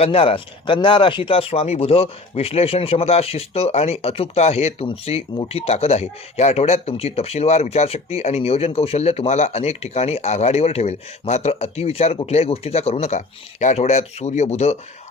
कन्या राशीचा स्वामी बुध विश्लेषण क्षमता, शिस्त आणि अचूकता हे तुमची मोठी ताकद आहे. या आठवड्यात तुमची तपशीलवार विचारशक्ती आणि नियोजन कौशल्य तुम्हाला अनेक ठिकाणी आघाडीवर ठेवेल. मात्र अतिविचार कुठल्याही गोष्टीचा करू नका. या आठवड्यात सूर्य, बुध,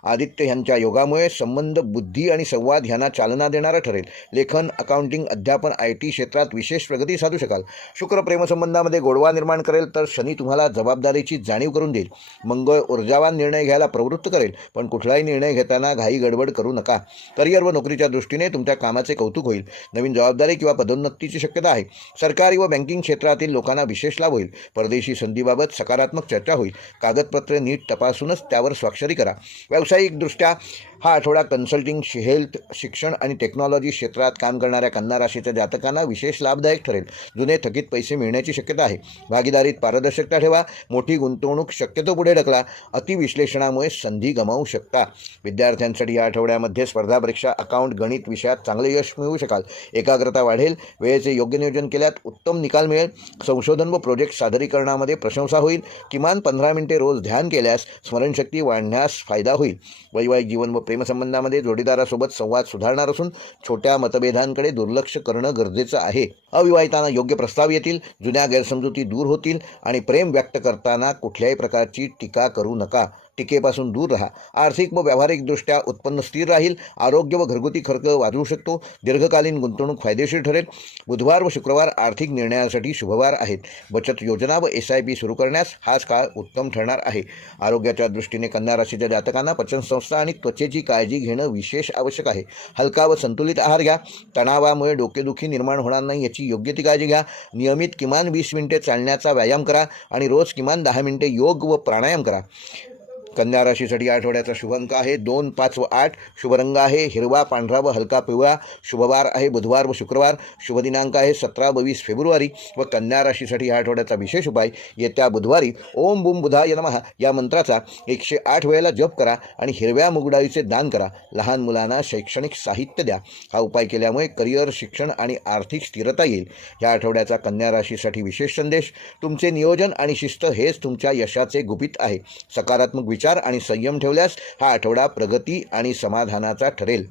आदित्य यांच्या योगामुळे संबंध, बुद्धी आणि संवाद यांना चालना देणारं ठरेल. लेखन, अकाउंटिंग, अध्यापन, IT क्षेत्रात विशेष प्रगती साधू शकाल. शुक्र प्रेमसंबंधामध्ये गोडवा निर्माण करेल, तर शनी तुम्हाला जबाबदारीची जाणीव करून देईल. मंगळ ऊर्जावान निर्णय घ्यायला प्रवृत्त करेल, पण कुठलाही निर्णय घेताना घाई गडबड करू नका. करिअर व नोकरीच्या दृष्टीने तुमच्या कामाचे कौतुक होईल. नवीन जबाबदारी किंवा पदोन्नतीची शक्यता आहे. सरकारी व बँकिंग क्षेत्रातील लोकांना विशेष लाभ होईल. परदेशी संधीबाबत सकारात्मक चर्चा होईल. कागदपत्रे नीट तपासूनच त्यावर स्वाक्षरी करा. व्यावसायिकदृष्ट्या हा आठवडा कन्सल्टिंग, हेल्थ, शिक्षण आणि टेक्नॉलॉजी क्षेत्रात काम करणाऱ्या कन्या राशीच्या जातकांना विशेष लाभदायक ठरेल. जुने थकीत पैसे मिळण्याची शक्यता आहे. भागीदारीत पारदर्शकता ठेवा. मोठी गुंतवणूक शक्यतो पुढे ढकला. अतिविश्लेषणामुळे संधी गमावू शकता. विद्यार्थ्यांसाठी या आठवड्यामध्ये स्पर्धा परीक्षा, अकाउंट, गणित विषयात चांगले यश मिळवू शकाल. एकाग्रता वाढेल. वेळेचे योग्य नियोजन केल्यात उत्तम निकाल मिळेल. संशोधन व प्रोजेक्ट सादरीकरणामध्ये प्रशंसा होईल. किमान 15 मिनिटे रोज ध्यान केल्यास स्मरणशक्ती वाढण्यास फायदा होईल. वैवाहिक जीवन व प्रेमसंबंधामध्ये जोडीदारासोबत संवाद सुधारणार असून छोट्या मतभेदांकडे दुर्लक्ष करणं गरजेचं आहे. अविवाहितांना योग्य प्रस्ताव येतील. जुन्या गैरसमजुती दूर होतील आणि प्रेम व्यक्त करताना कुठल्याही प्रकारची टीका करू नका. टीकेपासून दूर राहा. आर्थिक व व्यावहारिकदृष्ट्या उत्पन्न स्थिर राहील. आरोग्य व घरगुती खर्च वाढवू शकतो. दीर्घकालीन गुंतवणूक फायदेशीर ठरेल. बुधवार व शुक्रवार आर्थिक निर्णयासाठी शुभवार आहेत. बचत योजना व SIP सुरू करण्यास हाच काळ उत्तम ठरणार आहे. आरोग्याच्या दृष्टीने कन्या राशीच्या जातकांना पचनसंस्था आणि त्वचेची काळजी घेणं विशेष आवश्यक आहे. हलका व संतुलित आहार घ्या. तणावामुळे डोकेदुखी निर्माण होणार नाही याची योग्य ती काळजी घ्या. नियमित किमान 20 मिनिटे चालण्याचा व्यायाम करा आणि रोज किमान 10 मिनिटे योग व प्राणायाम करा. कन्या राशीसाठी आठवड्याचा शुभ अंक आहे 2, 5 व 8. शुभ रंग आहे हिरवा, पांढरा व हलका पिवळा. शुभवार आहे बुधवार व शुक्रवार. शुभ दिनांक आहे 17 व 20 फेब्रुवारी. व कन्या राशीसाठी या आठवड्याचा विशेष उपाय, येत्या बुधवारी ओम बुम बुधाय नमः या मंत्राचा 108 वेळेला जप करा आणि हिरव्या मुगडाळीचे दान करा. लहान मुलांना शैक्षणिक साहित्य द्या. हा उपाय केल्यामुळे करिअर, शिक्षण आणि आर्थिक स्थिरता येईल. या आठवड्याचा कन्या राशीसाठी विशेष संदेश, तुमचे नियोजन आणि शिस्त हेच तुमच्या यशाचे गुपित आहे. सकारात्मक विचार आणि संयम ठेवल्यास हा आठवडा प्रगती आणि समाधानाचा ठरेल.